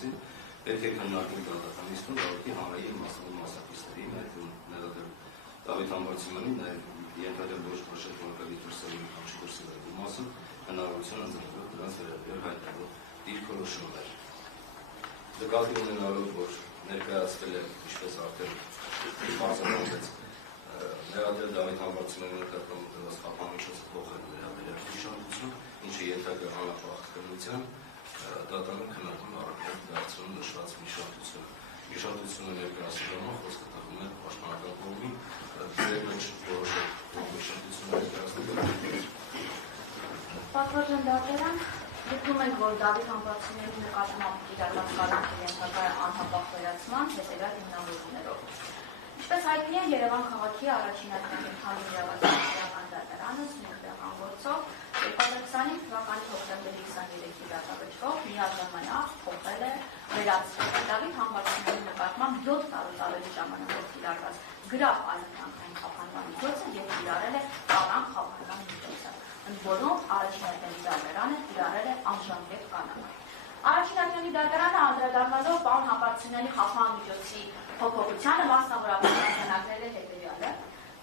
մասին պետք է քննարկել դատականիստում դատի հանրային մասնակիցների ներառել Դավիթ Համբարձումյանին, նաև ենթադրել ոչ պաշտպանական դրսևորում դրսևորելու մասը հնարավորություն ընձեռել դրանց վերաբերյալ հայտնելու դիրքորոշումներ։ Նկատի ունենալով, որ ներկայացվել է, ինչպես արդեն բացատրվեց, ներառել Դավիթ Համբարձումյանի նկատմամբ դրված խափանիչոցը փոխելու վերաբերյալ հիշատակություն, ինչը ենթակա հանրապետության դատարան քննարկում առարկայ դարձնում նշված հիշատակությունը։ Հիշատակությունը ներկայացնելով խոսքը տվում է պաշտպանական կողմի ձեր մեջ որոշել հիշատակությունը ներկայացնել։ Պատվարժան դատարան գտնում ենք, որ Դավիթ Համբարձումյանի նկատմամբ կիրառված կարգի ենթակա անհապաղ վերացման հետևյալ հիմնավորումներով։ Ինչպես հայտնի է, Երևան քաղաքի առաջին ակնհայտ իրավասության դատարանը սննդական գործով 2025 թվականի հոկտեմբերի 23-ի դատավճռով միաժամանակ փոխել է վերացվել Դավիթ Համբարձումյանի նկատմամբ 7 տարի ժամանակով կիրառված գրավ անհանգային խափանման միջոցը եւ կիրառել է կանանց խափանման միջոցը, ընդ որում առաջին ակնհայտ դատարանը կիրառել է անժամկետ կանանց։ Առաջին ակնհայտ դատարանը անդրադառնալով պարոն Համբարձումյանի խափանման միջոցի փոփոխությանը մասնավորապես արձանագրել է հետևյալը.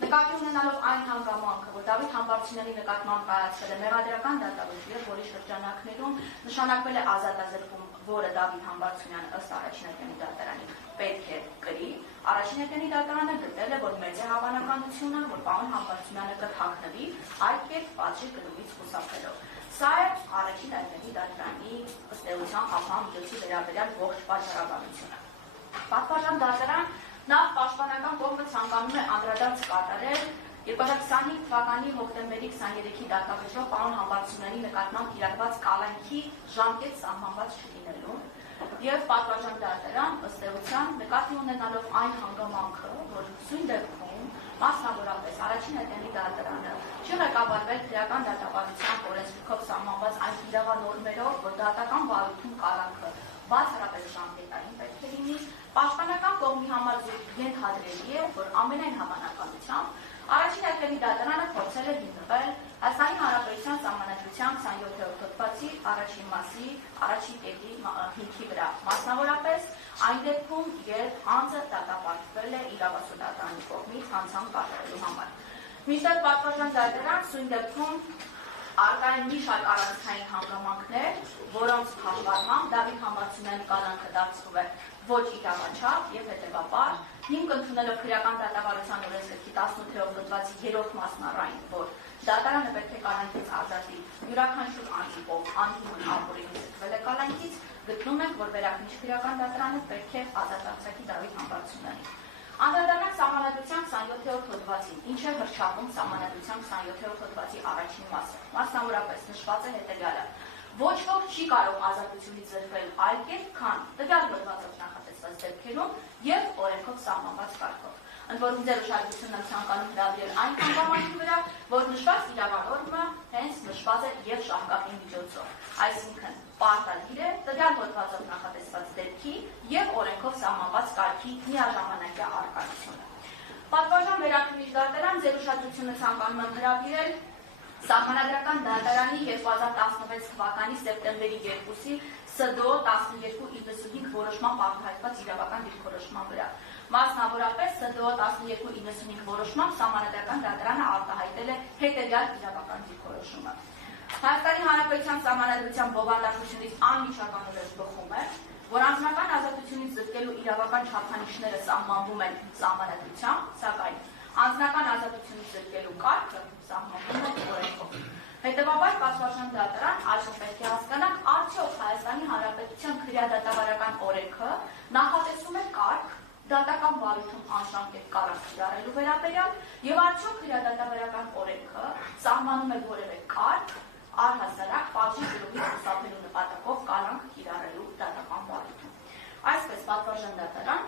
նկատի ունենալով այն հանգամանքը, որ Դավիթ Համբարձումյանի նկատմամբ կայացվել է մեղադրական դատավճիռ, որի շրջանակներում նշանակվել է ազատազրկում, որը Դավիթ Համբարձումյանը ըստ առաջին ակնհայտ դատարանի պետք է կրի, առաջին ակնհայտ դատարանը գտել է, որ մեծ է հավանականությունը, որ պարոն Համբարձումյանը կթաքնվի, այդ կերպ պատժի կրումից խուսափելով։ Սա է առաջին ակնհայտ դատարանի ըստ էության խափանման միջոցի վերաբերյալ ողջ պատճառաբանությունը։ Պատվարժան դատարան նախ պաշտպանական կողմը ցանկանում է անդրադարձ կատարել 2025 թվականի հոկտեմբերի 23-ի դատավճռով պարոն Համբարձումյանի նկատմամբ կիրառված կալանքի ժամկետ սահմանված չլինելուն եւ պատվարժան դատարան ըստ էության նկատի ունենալով այն հանգամանքը, որ սույն դեպքում մասնավորապես առաջին ակնհայտ դատարանը չի ղեկավարվել քրեական դատապարտության օրենսգրքով սահմանված այն իրավանորմերով, որ դատական վարույթում կալանքը բացառապես ժամկետային պետք է լինի, պաշտպանական կողմի համար ենթադրելի է, որ ամենայն հավանականությամբ առաջին ակնհայտ դատարանը փորձել է հիմնվել Հայաստանի Հանրապետության Սահմանադրության 27-րդ հոդվածի առաջին մասի առաջին կետի հիմքի վրա, մասնավորապես այն դեպքում, երբ անձը դատապարտվել է իրավասու կողմից հանցանք կատարելու համար։ Մինչդեռ պատվարժան դատարան սույն դեպքում առկա են մի շարք առանցքային հանգամանքներ, որոնց փոխարինությամբ Դավիթ Համբարձումյանի կալանքը դարձվում է ոչ իրավաչափ եւ հետեւաբար հիմք ընդունելով քրեական դատավարության օրենսգրքի 18-րդ հոդվածի 3-րդ մասն առայն, որ դատարանը պետք է կալանքից ազատի յուրաքանչյուր անձի ով անհիմն ապօրինի զտվել է կալանքից, գտնում ենք, որ վերաքննիչ քրեական դատարանը պետք է ազատ արձակի Դավիթ Համբարձումյանին։ Անդրադառնանք Սահմանադրության 27-րդ հոդվածին, ինչ է հռչակում Սահմանադրության 27-րդ հոդվածի առաջին մասը։ Մասնավորապես նշված է հետևյալը. ոչ ոք չի կարող ազատությունից զրկվել այլ կերպ, քան տվյալ հոդվածով նախատեսված դեպքերում եւ օրենքով սահմանված կարգով։ Ընդ որում ձեր ուշադրությունն եմ ցանկանում հրավիրել այն հանգամանքի վրա, որ նշված իրավանորմը հենց նշված է եւ շահկապի միջոցով, այսինքն պարտադիր է տվյալ հոդվածով նախատեսված դեպքի եւ օրենքով սահմանված կարգի միաժամանակյա առկայությունը։ Պատվարժան վերաքննիչ դատարան ձեր ուշադրությունը ցանկանում եմ հրավիրել Սահմանադրական դատարանի 2016 թվականի սեպտեմբերի 2-ի ՍԴՕ 1295 որոշմամբ արտահայտված իրավական դիրքորոշման վրա։ Մասնավորապես ՍԴՕ 1295 որոշմամբ Սահմանադրական դատարանը արտահայտել է հետևյալ իրավական դիրքորոշումը։ Հայաստանի Հանրապետության Սահմանադրության բովանդակությունից անմիջականորեն բխում է, որ անձնական ազատությունից զրկելու իրավական չափանիշները սահմանվում են Սահմանադրությամբ, սակայն անձնական ազատությունից զրկելու կարգը սահմանվում է օրենքով։ Հետևաբար պատվարժան դատարան այժմ պետք է հասկանանք, արդյոք Հայաստանի Հանրապետության քրեադատավարական օրենքը նախատեսում է կարգ դատական վարույթում անժամկետ կալանք կիրառելու վերաբերյալ եւ արդյոք քրեադատավարական օրենքը սահմանում է որևէ կարգ առհասարակ պատժի կրումից խուսափելու նպատակով կալանք կիրառելու դատական վարույթում։ Այսպես պատվարժան դատարան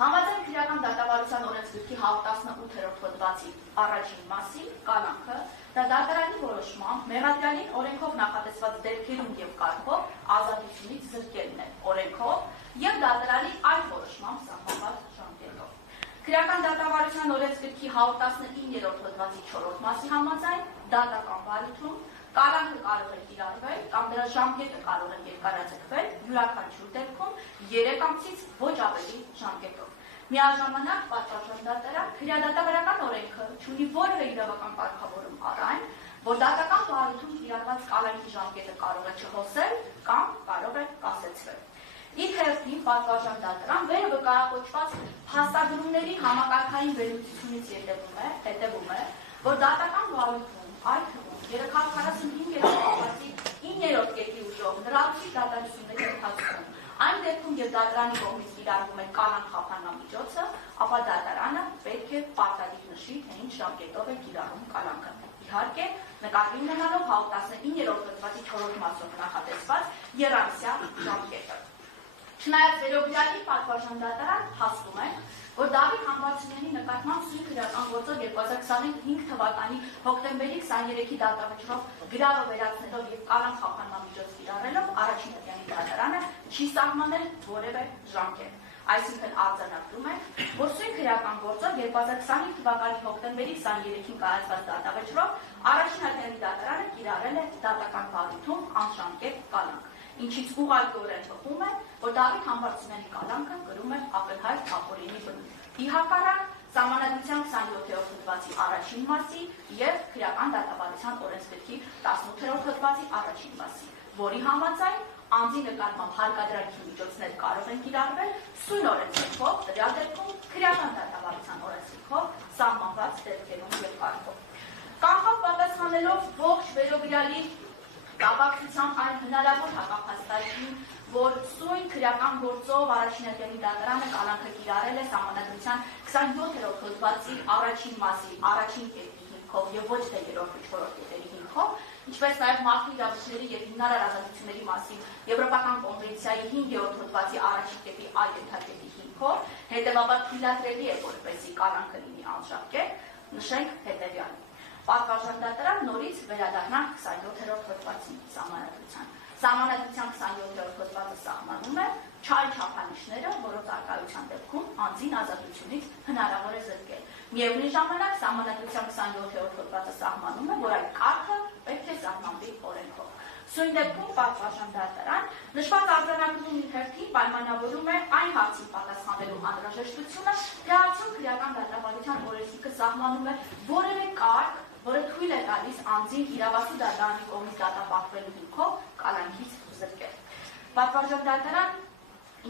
Համաձայն քրեական դատավարության օրենսգրքի 18-րդ հոդվածի առաջին մասի կալանքը դատարանի որոշմամբ մեղադրյալին օրենքով նախատեսված դեպքերում եւ կարգով ազատությունից զրկելն է օրենքով եւ դատարանի այդ որոշմամբ սահմանված ժամկետով։ Քրեական դատավարության օրենսգրքի 119-րդ հոդվածի 4-րդ մասի համաձայն դատական վարույթում կալանքը կարող է կիրառվել կամ դրա ժամկետը կարող է երկարաձգվել յուրաքանչյուր դեպքում 3 ամսից ոչ ավելի ժամկետով։ Միաժամանակ պատվարժան դատարան քրեադատավարական օրենքը չունի որևէ իրավական կարգավորում առ այն, որ դատական վարույթում կիրառված կալանքի ժամկետը կարող է չհոսել կամ կարող է կասեցվել։ Իր հերթին պատվարժան դատարան վերը վկայակոչված փաստագրումների համակարգային վերլուծությունից հետևում է, որ դատական վարույթում, այդ թվում 345 հատվածի 9-րդ կետի ուժով լրացուցիչ դատարանությունների ընթացքում այն դեպքում, երբ դատարանի կողմից կիրառվում է կալանք խափանամիջոցը, ապա դատարանը պետք է պարտադիր նշի, թե ինչ ժամկետով է կիրառում կալանքը։ Իհարկե, նկատի ունենալով 19-րդ հատվածի 4-րդ մասով նախատեսված եռամսյա ժամկետը։ Չնայած վերօրյալի պատվարժան դատարան հաստում է, որ Դավիթ Համբարձումյանի նկատմամբ սույն քրեական գործով 2025 թվականի հոկտեմբերի 23-ի դատավճռով գրավը վերացնելով եւ կալանք խափանամիջոց կիրառելով առաջին ատյանի դատարանը չի սահմանել որևէ ժամկետ։ Այսինքն արձանագրում է, որ սույն քրեական գործով 2025 թվականի հոկտեմբերի 23-ին կայացված դատավճռով առաջին ատյանի դատարանը կիրառել է դատական վարույթում անժամկետ կալանք, ինչից ուղղակիորեն բխում է, որ Դավիթ Համբարձումյանի կալանքը կրում է ակնհայտ ապօրինի բնույթ։ Ի հակառակ Սահմանադրության 27-րդ հոդվածի առաջին մասի եւ քրեական դատավարության օրենսգրքի 18-րդ հոդվածի առաջին մասի, որի համաձայն անձի նկատմամբ հարկադրանքի միջոցներ կարող են կիրառվել սույն օրենսգրքով, տվյալ դեպքում քրեական դատավարության օրենսգրքով սահմանված դեպքերում եւ կարգով։ Կանխավ պատասխանելով ողջ վերօրյալի կապակցությամբ այն հնարավոր հակափաստարկին, որ սույն քրեական գործով առաջին ատյանի դատարանը կալանքը կիրառել է Սահմանադրության 27-րդ հոդվածի առաջին մասի առաջին կետի հիմքով եւ ոչ թե 3-րդ ու 4-րդ կետերի հիմքով, ինչպես նաեւ մարդու իրավունքների եւ հիմնարար ազատությունների մասին Եվրոպական կոնվենցիայի 5-րդ հոդվածի առաջին կետի այլ ենթակետի հիմքով, հետեւաբար թույլատրելի է որպեսզի կալանքը լինի անժամկետ, նշենք հետեւյալը։ Պատվարժան դատարան նորից վերադառնանք 27-րդ հոդվածի սահմանադրության։ Սահմանադրության 27-րդ հոդվածը սահմանում է չար չափանիշները, որոնց արկայության դեպքում անձին ազատությունից հնարավոր է զրկել։ Միևնույն ժամանակ Սահմանադրության 27-րդ հոդվածը սահմանում է, որ այդ կարգը պետք է սահմանվի օրենքով։ Սույն դեպքում պատվարժան դատարան նշված արձանագրումի հերթին պայմանավորում է այն հարցին պատասխանելու անհրաժեշտությունը, թե արդյոք քրեական դատավարության օրենսգիրքը սահմանում է որևէ կարգ, որը թույլ է տալիս անձին իրավասու դատարանի կողմից դատապարտվելու հիմքով կալանքից զրկել։ Պատվարժան դատարան,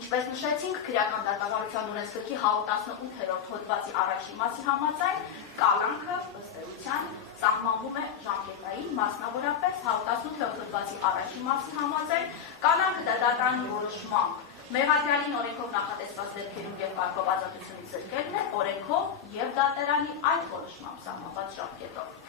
ինչպես նշեցինք, քրեական դատավարության օրենսգրքի 118-րդ հոդվածի առաջին մասի համաձայն կալանքը ըստ էության սահմանվում է ժամկետային, մասնավորապես 118-րդ հոդվածի առաջին մասի համաձայն կալանքը դատարանի որոշմամբ մեղադրյալին օրենքով նախատեսված դեպքերում եւ կարգով ազատությունից զրկելն է օրենքով եւ դատարանի այդ որոշմամբ սահմանված ժամկետով։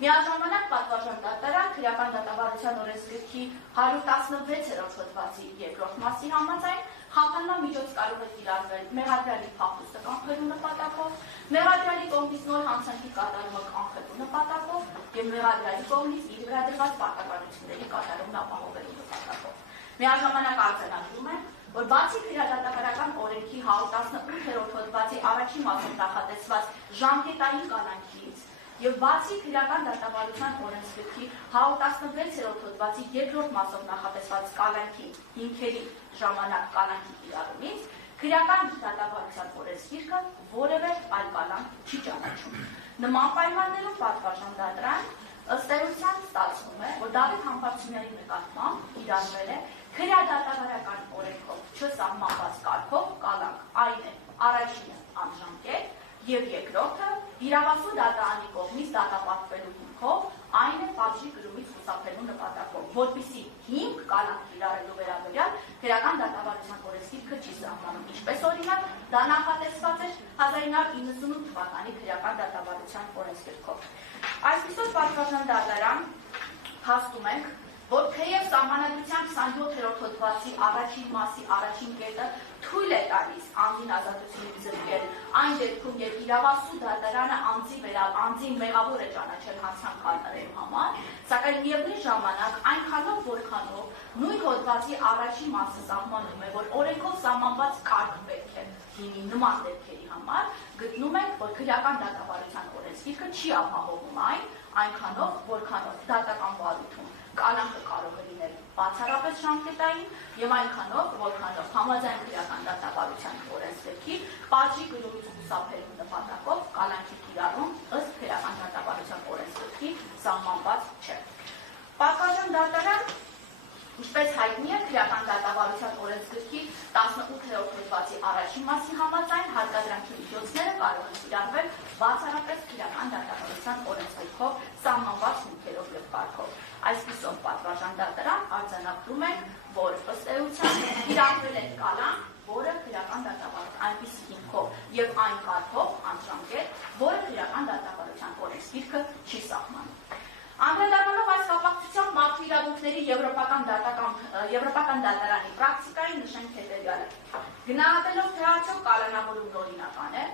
Միաժամանակ պատվարժան դատարան քրեական դատավարության օրենսգրքի 116-րդ հոդվածի երկրորդ մասի համաձայն խափանման միջոց կարող է կիրառվել մեղադրյալի փախուստը կանխելու նպատակով, մեղադրյալի կողմից նոր հանցանքի կատարումը կանխելու նպատակով եւ մեղադրյալի կողմից իր վրա դրված պարտականությունների կատարումն ապահովելու նպատակով։ Միաժամանակ արձանագրում է, որ բացի քրեադատավարական օրենքի 118-րդ հոդվածի առաջին մասում նախատեսված ժամկետային կալանքից եւ բացի քրեական դատավարության օրենսգրքի 116-րդ հոդվածի երկրորդ մասով նախատեսված կալանքի հիմքերի ժամանակ կալանքի կիրառումից քրեական դատավարության օրենսգիրքը որևէ այլ կալանք չի ճանաչում։ Նման պայմաններում պատվարժան դատարան ըստ էության ստացվում է, որ Դավիթ Համբարձումյանի նկատմամբ կիրառվել է քրեադատավարական օրենքով չսահմանված կարգով կալանք, այն է առաջինը անժամկետ եւ երկրորդը իրավասու դատարանի կողմից դատապարտվելու հիմքով, այն է պատժի կրումից խուսափելու նպատակով, որպեսզի հիմք կալանք կիրառելու վերաբերյալ քրեական դատավարության օրենսգիրքը չի սահմանում, ինչպես օրինակ դա նախատեսված էր 1998 թվականի քրեական դատավարության օրենսգրքով։ Այսպիսով պատվարժան դատարան հաստում ենք, որ թեև Սահմանադրության 27-րդ հոդվածի առաջին մասի առաջին կետը թույլ է տալիս անձին ազատությունից զրկել այն դեպքում, երբ իրավասու դատարանը անձին մեղավոր է ճանաչել հանցանք կատարելու համար, սակայն միևնույն ժամանակ այնքանով, որքանով նույն հոդվածի առաջին մասը սահմանում է, որ օրենքով սահմանված կարգ պետք է լինի նման դեպքերի համար, գտնում ենք, որ քրեական դատավարության օրենսգիրքը չի ապահովում այնքանով, որքանով դատական վարույթում կալանքը կարող է լինել բացառապես ժամկետային եւ այնքանով, որքանով համաձայն քրեական դատավարության օրենսգրքի պատժի գրումից խուսափելու նպատակով կալանքի կիրառում ըստ քրեական դատավարության օրենսգրքի սահմանված չէ։ Պատվարժան դատարան, ինչպես հայտնի է, քրեական դատավարության օրենսգրքի 18-րդ հոդվածի առաջին մասի համաձայն հարկադրանքի միջոցները կարող են կիրառվել բացառապես քրեական դատավարության օրենսգրքով սահմանված հիմքերով եւ կարգով։ Այսպիսով պատվարժան դատարան արձանագրում է, որ ըստ էության կիրառվել է կալանք, որը քրեական դատավարության այնպիսի հիմքով եւ այն կարգով անժամկետ, որը քրեական դատավարության օրենսգիրքը չի սահմանում։ Անդրադառնալով այս կապակցությամբ մարդու իրավունքների եվրոպական դատարանի պրակտիկային նշենք հետևյալը։ Գնահատելով թե արդյոք կալանավորումն օրինական է,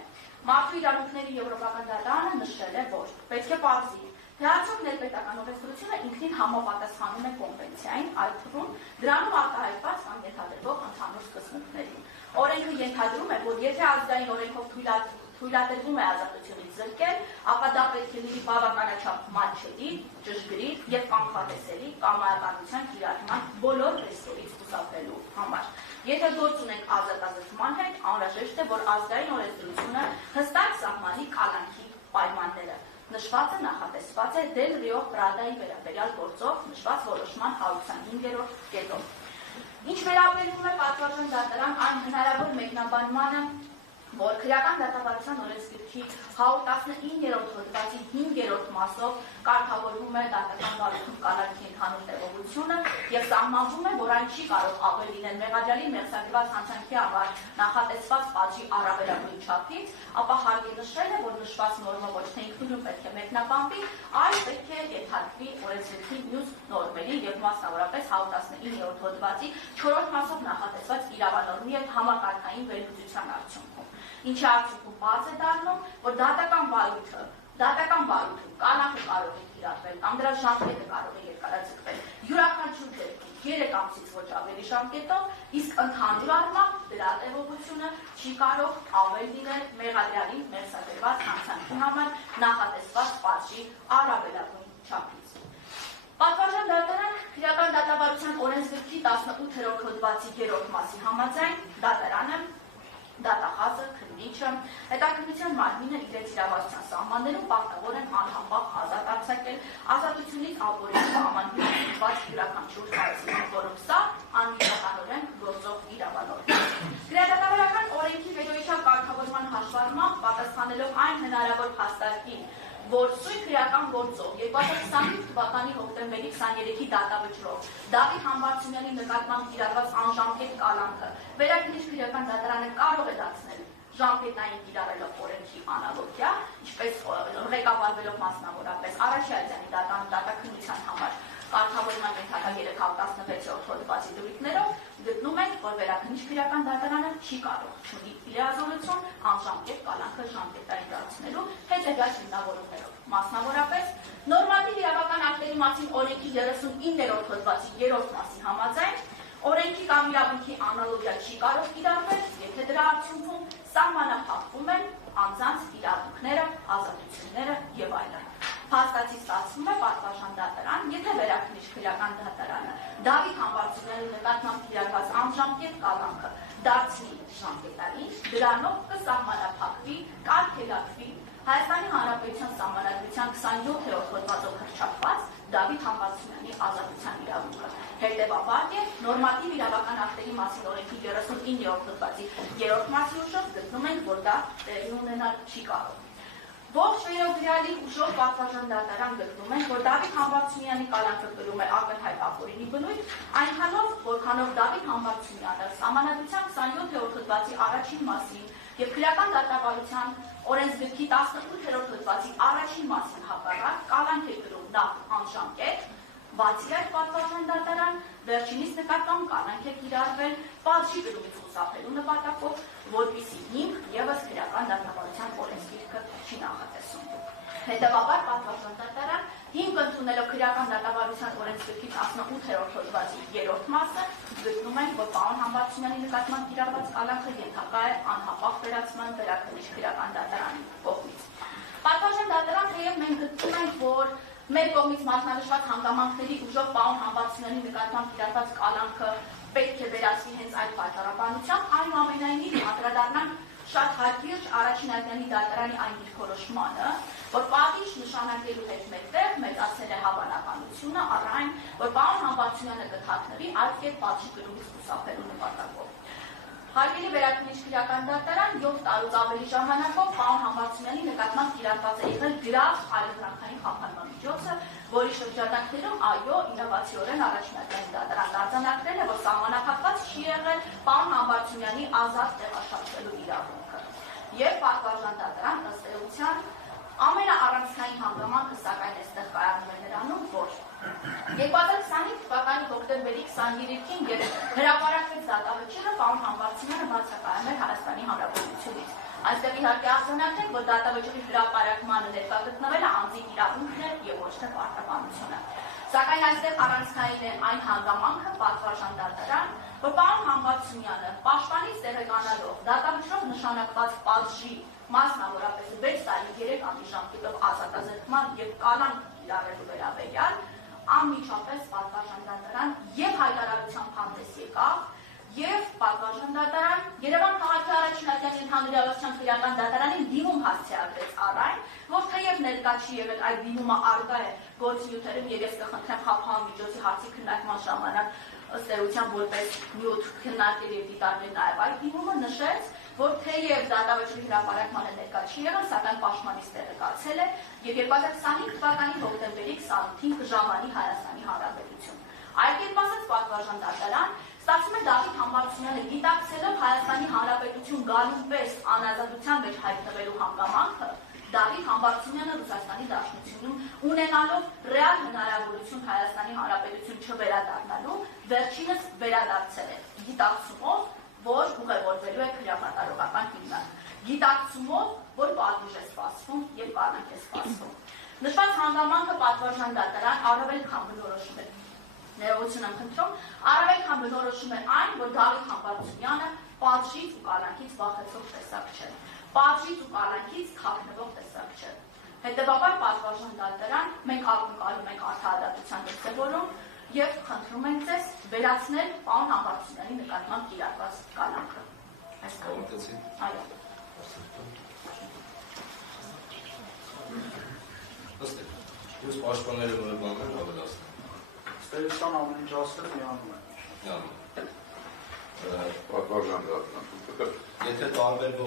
մարդու իրավունքների եվրոպական դատարանը նշել է, որ պետք է պարզի, թե արդյոք ներպետական օրենսդրությունը ինքնին համապատասխանում է կոնվենցիային, այդ թվում դրանում արտահայտված կամ ենթադրվող ընդհանուր սկզբունքներին։ Օրենքը ենթադրում է, որ եթե ազգային օրենքով թույլատրվում է ազատությունից զրկել, ապա դա պետք է լինի բավականաչափ մատչելի, ճշգրիտ եւ կանխատեսելի կամայականության կիրառման բոլոր ռիսկերից խուսափելու համար։ Եթե գործ ունենք ազատազրկման հետ, անհրաժեշտ է, որ ազգային օրենսդրությունը հստակ սահմանի կալանքի պայմանները։ Նշվածը նախատեսված է Դել Ռիո Պրադայի վերաբերյալ գործով նշված որոշման 125-րդ կետով։ Ինչ վերաբերում է պատվարժան դատարան այն հնարավոր մեկնաբանմանը, որ քրեական դատավարության օրենսգրքի 119-րդ հոդվածի 5-րդ մասով կարգավորվում է դատական բարույթում կալանքի ընդհանուր տևողությունը եւ սահմանվում է, որ այն չի կարող ավել լինել մեղադրյալի մեղսագրված հանցանքի համար նախատեսված պատժի առավելագույն չափից, ապա հարկ է նշել է, որ նշված նորմը ոչ թե ինքնուրույն պետք է մեկնաբանվի, այլ պետք է ենթարկվի օրենսգրքի մյուս նորմերի եւ մասնավորապես 119-րդ հոդվածի 4-րդ մասով նախատեսված իրավանորմի եւ համակարգային վերլուծության արդյունքում։ Ինչի արդյունքում բաց է դառնում, որ դատական բարույթում կալանքը կարող է կիրառվել կամ դրա ժամկետը կարող է երկարաձգվել յուրաքանչյուր դեպքում 3 ամսից ոչ ավելի ժամկետով, իսկ ընդհանուր առմամբ դրա տևողությունը չի կարող ավել լինել մեղադրյալի մեղսադրված հանցանքի համար նախատեսված պատժի առավելագույն չափից։ Պատվարժան դատարան քրեական դատավարության օրենսգրքի 18-րդ հոդվածի 3-րդ մասի համաձայն դատարանը դատախազը, քննիչը, հետաքննության մարմինը իրենց իրավասության սահմաններում պարտավոր են անհապաղ ազատ արձակել ազատությունից ապօրինի համանուն յուրաքանչյուր հարցին, որով սա անմիջականորեն գործող իրավանորմ է։ Քրեադատավարական օրենքի վերոյիշավ կարգավորման հաշվառմամբ պատասխանելով այն հնարավոր փաստարկին, որ սույն քրեական գործով 2025 թվականի հոկտեմբերի 23-ի դատավճռով Դավիթ Համբարձումյանի նկատմամբ կիրառված անժամկետ կալանքը վերաքննիչ քրեական դատարանը կարող է դարձնել ժամկետային կիրառելով օրենքի անալոգիա, ինչպես ղեկավարվելով մասնավորապես Արաշյալյանի դատաքննության համար կարգավորման ենթակա 316-րդ հոդվածի դրույթներով գտնում ենք, որ վերաքննիչ քրեական դատարանը չի կարող չունի լիազորություն անժամկետ կալանքը ժամկետային դարձնելու հետևյալ հիմնավորումներով։ Մասնավորապես նորմատիվ իրավական ակտերի մասին օրենքի 39-րդ հոդվածի 3-րդ մասի համաձայն օրենքի կամ իրավունքի անալոգիա չի կարող կիրառվել, եթե դրա արդյունքում սահմանափակվում են անձանց իրավունքները, ազատությունները եւ այլն։ Փաստացի ստացվում է պատվարժան դատարան, եթե վերաքննիչ քրեական դատարանը Դավիթ Համբարձումյանի նկատմամբ կիրառված անժամկետ կալանքը դարձնի ժամկետային, դրանով կսահմանափակվի, կարգելակվի Հայաստանի Հանրապետության Սահմանադրության 27-րդ հոդվածով հռչակված Դավիթ Համբարձումյանի ազատության իրավունքը։ Հետևաբար է նորմատիվ իրավական ակտերի մասին օրենքի 39-րդ հոդվածի 3-րդ մասի ուժով գտնում ենք, որ դա տեղի ունենալ չի կարող։ Ողջ վերաբերյալի ուժով պատվարժան դատարան գտնում են, որ Դավիթ Համբարձումյանի կալանքը կրում է ակնհայտ ապօրինի բնույթ, այնքանով, որքանով Դավիթ Համբարձումյանը Սահմանադրության 27-րդ հոդվածի առաջին մասին եւ քրեական դատավարության օրենսգրքի 18-րդ հոդվածի առաջին մասին հակառակ կալանք է կրում նախ անժամկետ, բացի այդ պատվարժան դատարան վերջինիս նկատմամբ կալանք է կիրառվել պատժի կրումից խուսափելու նպատակով, որպեսզի հիմք եւս քրեական դատավարության օրենսգիրքը չի նախատեսում։ Հետևաբար պատվարժան դատարան հիմք ընդունելով քրեական դատավարության օրենսգրքի 18-րդ հոդվածի 3-րդ մասը գտնում են, որ պարոն Համբարձումյանի նկատմամբ կիրառված կալանքը ենթակա է անհապաղ վերացման վերաքննիչ քրեական դատարանի կողմից։ Պատվարժան դատարան թեև մենք գտնում ենք, որ մեր կողմից մատնանշված հանգամանքների ուժով պարոն Համբարձումյանի նկատմամբ կիրառված կալանքը պետք է վերացվի հենց այդ պատճառաբանությամբ, այնուամենայնիվ անդրադառնանք շատ հակիրճ առաջին անգամի դատարանի այն դիրքորոշմանը, որ պատիժ նշանակելու հետ մեկտեղ մեծացել է հավանականությունը առ այն, որ պարոն Համբարձումյանը կթաքնվի այդ կերպ պատժի կրումից խուսափելու նպատակով։ Հարգելի վերաքննիչ քրեական դատարան 7 տարուց ավելի ժամանակով պարոն Համբարձումյանի նկատմամբ կիրառված է եղել գրավ այլընտրանքային խափանման միջոցը, որի շրջանակներում այո իրավացիորեն առաջնային դատարան արձանագրել է, որ սահմանափակված չի եղել պարոն Համբարձումյանի ազատ տեղաշարժվելու իրավունքը։ Եվ պատվարժան դատարան ըստ էության ամենաառանցքային հանգամանքը սակայն այստեղ կայանում է նրանում, որ 2025 թվականի հոկտեմբերի 23-ին երբ հրապարակվեց դատավճիռը, պարոն Համբարձումյանը բացակայում էր Հայաստանի Հանրապետությունից։ Այստեղ իհարկե արձանագրենք, որ դատավճիռի հրապարակմանը ներկա գտնվելը անձի իրավունքն է եւ ոչ թե պարտականությունը։ Սակայն այստեղ առանցքային է այն հանգամանքը պատվարժան դատարան, որ պարոն Համբարձումյանը պաշտպանից տեղեկանալով դատավճիռով նշանակված պատժի մասնավորապես 6 տարի 3 ամիս ժամկետով ազատազրկման եւ կալանք կիրառելու վերաբերյալ անմիջապես պատվարժան դատարան եւ հայտարարությամբ հանդես եկավ եւ պատվարժան դատարան Երևան քաղաքի առաջին ատյանի ընդհանուր իրավասության քրեական դատարանին դիմում հասցեագրեց առ այն, որ թեև ներկա չի եղել այդ դիմումը առկա է գործնյութերում եւ ես կխնդրեմ խափան միջոցի հարցի քննարկման ժամանակ ըստ էության որպես նյութ քննարկել եւ դիտարկել նաեւ այդ դիմումը նշեց, որ թեև դատավճիռի հրապարակմանը ներկա չի եղել, սակայն պաշտպանից տեղեկացել է եւ 2025 թվականի հոկտեմբերի 28-ին կժամանի Հայաստանի Հանրապետություն։ Այդ կերպ ասած պատվարժան դատարան ստացվում է Դավիթ Համբարձումյանը գիտակցելով Հայաստանի Հանրապետություն գալու պես անազատության մեջ հայտնվելու հանգամանքը, Դավիթ Համբարձումյանը Ռուսաստանի Դաշնությունում ունենալով ռեալ հնարավորություն Հայաստանի Հանրապետություն չվերադառնալու, վերջինս վերադարձել է գիտակցումով, որ ուղևորվելու է քրեակատարողական հիմնարկ, գիտակցումով, որ պատիժ է սպասվում եւ կալանք է սպասվում։ Նշված հանգամանքը պատվարժան դատարան առավել քան բնորոշում է ներողություն եմ խնդրում, առավել քան բնորոշում է այն, որ Դավիթ Համբարձումյանը պատժից ու կալանքից վախեցող տեսակ չէ, պատժից ու կալանքից թաքնվող տեսակ չէ։ Հետևաբար պատվարժան դատարան մենք ակնկալում ենք արդարադատության դրսևորում եւ խնդրում ենք ձեզ վերացնել պարոն Համբարձումյանի նկատմամբ կիրառված կալանքը։ Կողմնակցի։ Այո։ Ըստ ես պաշտպանները նոր բաներ ավելացնեմ։ Ստերության ամեն ինչ ասել միանում է։ Միանում։ Պատվարժան դատարան։ Եթե տարբերվող